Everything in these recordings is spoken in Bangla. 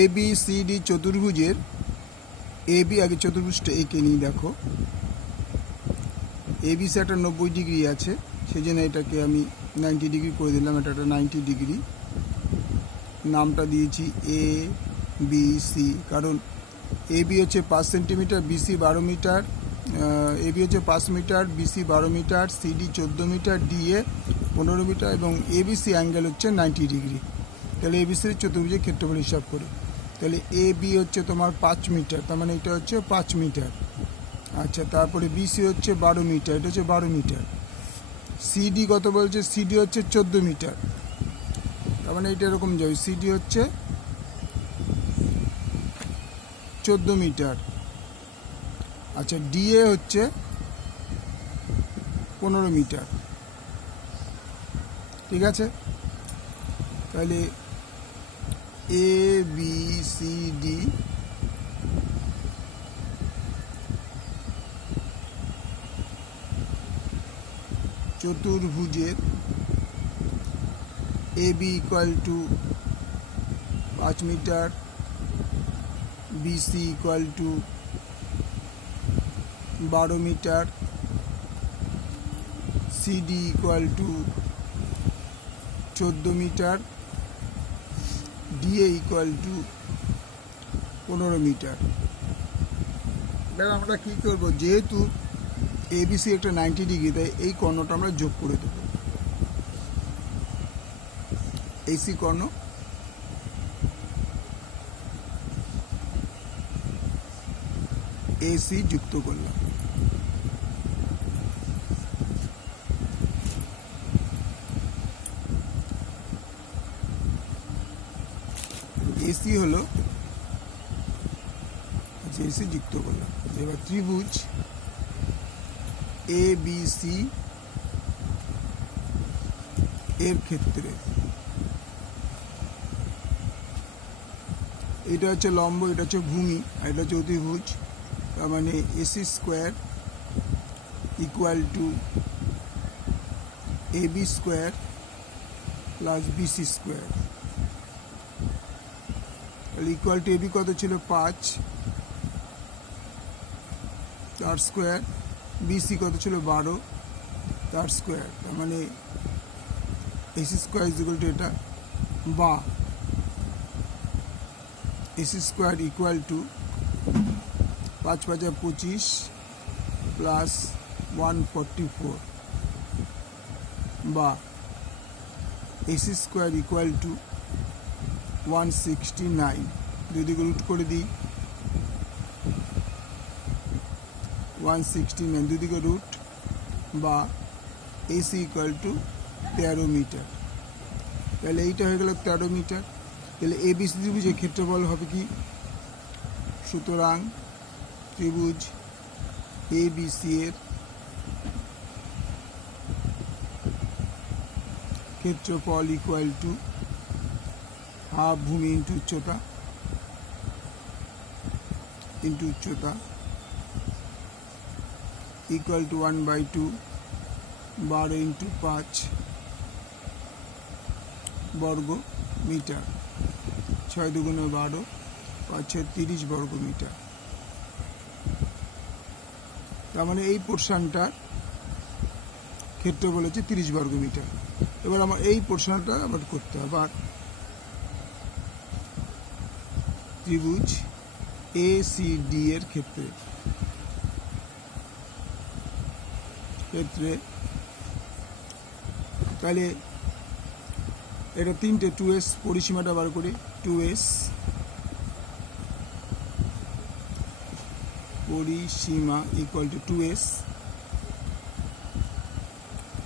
এ বি সি ডি চতুর্ভুজের এ বি আগে চতুর্ভুজটা এঁকে নিই। দেখো এ বি সি একটা 90 ডিগ্রি আছে, সেই জন্য এটাকে আমি 90 ডিগ্রি করে দিলাম। এটা একটা 90 ডিগ্রি, নামটা দিয়েছি এ বি সি, কারণ এ বি হচ্ছে 5 centimetre, BC 12 metre. A B হচ্ছে 5 metre, BC 12 metre, CD 14 metre, DA 15 metre এবং এবিসি অ্যাঙ্গেল হচ্ছে 90 ডিগ্রি। তাহলে এবিসির চতুর্ভুজের ক্ষেত্রফল হিসাব করে, তাহলে এ বি হচ্ছে তোমার 5 মিটার, তার মানে এটা হচ্ছে 5 মিটার। আচ্ছা, তারপরে বিসি হচ্ছে 12 মিটার, এটা হচ্ছে 12 মিটার। সিডি কত বলছে? সিডি হচ্ছে 14 মিটার, তার মানে এটা এরকম যাবে, সিডি হচ্ছে 14 মিটার। আচ্ছা, ডিএ হচ্ছে 15 মিটার। ঠিক আছে, তাহলে এ বি সি ডি চতুর্ভুজের A B equal to 5 metre, BC equal to 12 metre, CD equal to 14 metre, DA equal to 15 metre. এবার আমরা কী করবো, যেহেতু এবিসি একটা 90 ডিগ্রি, তাই এই কর্ণটা আমরা যোগ করে দেবো। এসি কর্ণ এসি যুক্ত করলাম। এসি হলো, এসি যুক্ত করলাম। এবার ত্রিভুজ এ বি সি এর ক্ষেত্রে এটা হচ্ছে লম্ব, এটা হচ্ছে ভূমি, আর এটা হচ্ছে অতিভুজ। তার মানে AC square equal to A B square plus BC square. তাহলে ইকুয়াল টু এবি কত ছিল? 5, তার স্কোয়ার, বিসি কত ছিল? 12, তার স্কোয়ার। তার মানে AC square is equal to এটা, বা AC square equal to 5 × 5 = 25 plus 144, বা এসি স্কোয়ার ইকুয়াল টু 169। দুদিকে রুট করে দিই, 169 দুদিকে রুট, বা এসি ইকুয়াল টু 13 মিটার। তাহলে এইটা হয়ে গেল 13 মিটার। তাহলে এবিসি ত্রিভুজের ক্ষেত্রফল হবে কি? সুতরাং ত্রিভুজ এবিসি এর ক্ষেত্রফল ইকুয়াল টু হাফ ভূমি ইন্টু উচ্চতা ইকুয়াল টু 1/2, 12 × 5 বর্গ মিটার, 6 × 2 = 12, 5 × 6 = 30 বর্গ মিটার। তার মানে এই পোর্শনটার ক্ষেত্রফল হচ্ছে 30 বর্গ মিটার। এবার আমার এই পোর্শনটা আবার করতে হবে। আর ত্রিভুজ এ সি ডি এর ক্ষেত্রে তাহলে এটা 3টে 2s, পরিসীমাটা বার করি। 2s পরিসীমা ইকুয়াল টু 2s,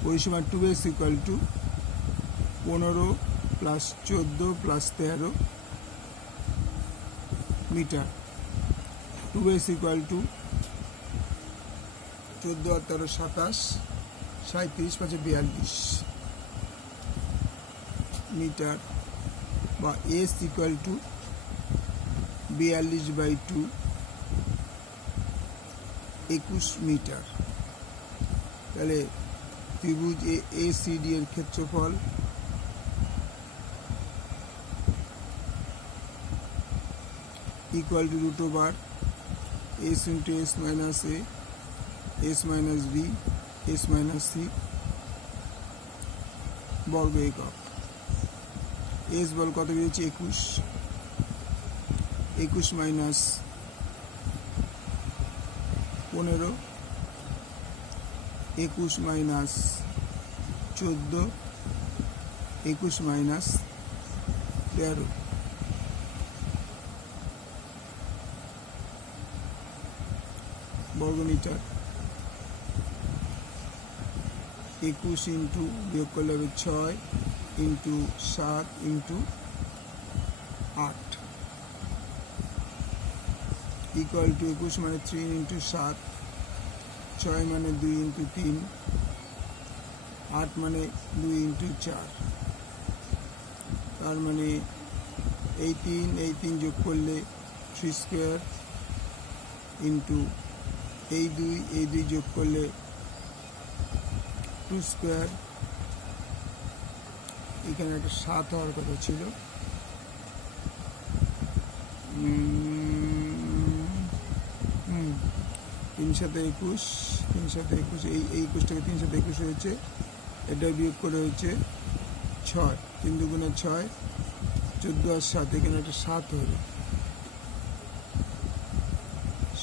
পরিসীমা 2s equal to 15 plus 14 plus 13 metre. 2s equal to 14 আর 13 27, 37 × 5 = 42 মিটার, বা এস ইকুয়াল টু 42/2, 21 মিটার। তাহলে ত্রিভুজ এ সি ডি এর ক্ষেত্রফল equal to root over S into S minus A, S minus B, S minus C বর্গ একক। এস বল কত বেরিয়েছে 21, 21 মাইনাস 15, 21 মাইনাস 14, 21 মাইনাস 13 বর্গমিটার। 21 ইন্টু বিয়োগ করলে হবে 6 ইন্টু 7 ইন্টু 8 ইকুয়াল টু 21 মানে 3 ইন্টু 7, 6 মানে 2 ইন্টু 3, 8 মানে 2 ইন্টু 4, তার মানে এই 3 যোগ করলে 3 স্কোয়ার ইন্টু এই 2 যোগ করলে 2 স্কোয়ার। এখানে একটা 7 হওয়ার কথা ছিল, 3 সাথে 21, 3 সাথে 21, এই 21 থেকে 3 সাথে 21 হয়েছে, এটা বিয়োগ করে হয়েছে 6, 3 দুগুণে 6, 14 আর 7, এখানে একটা 7 হলো,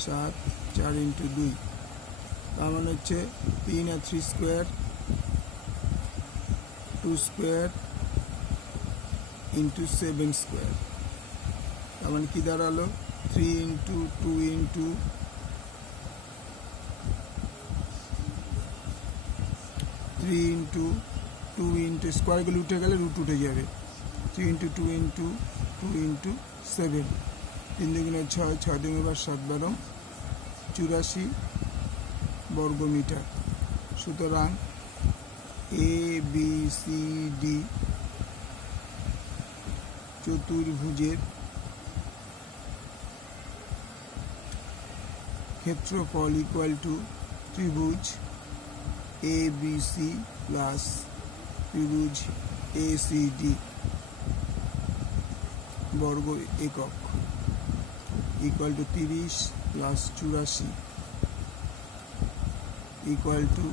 7, 4 ইন্টু 2, তার মানে হচ্ছে 3 আর 3 স্কোয়ার, 2 স্কোয়ার ইন্টু 7 স্কোয়ার, তার মানে কি দাঁড়ালো 3 ইন্টু 2 ইন্টু 3 ইন্টু 2 ইন্টু স্কোয়ারগুলো উঠে গেলে রুট উঠে যাবে, 3 ইন্টু 2 ইন্টু 2 ইন্টু 7, 3 দুগুণে 6, 6 দুগুণে 7 12, 84 বর্গমিটার। সুতরাং এ বি সি ডি চতুর্ভুজের ক্ষেত্রফল ইকুয়াল টু ত্রিভুজ এ বি সি প্লাস ত্রিভুজ এ সি ডি বর্গ একক equal to 30 plus 84 equal to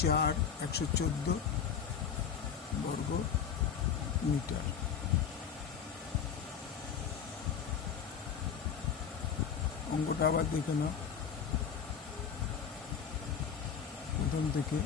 4, 114 বর্গ মিটার। অঙ্কটা আবার দেখে নাও প্রথম থেকে।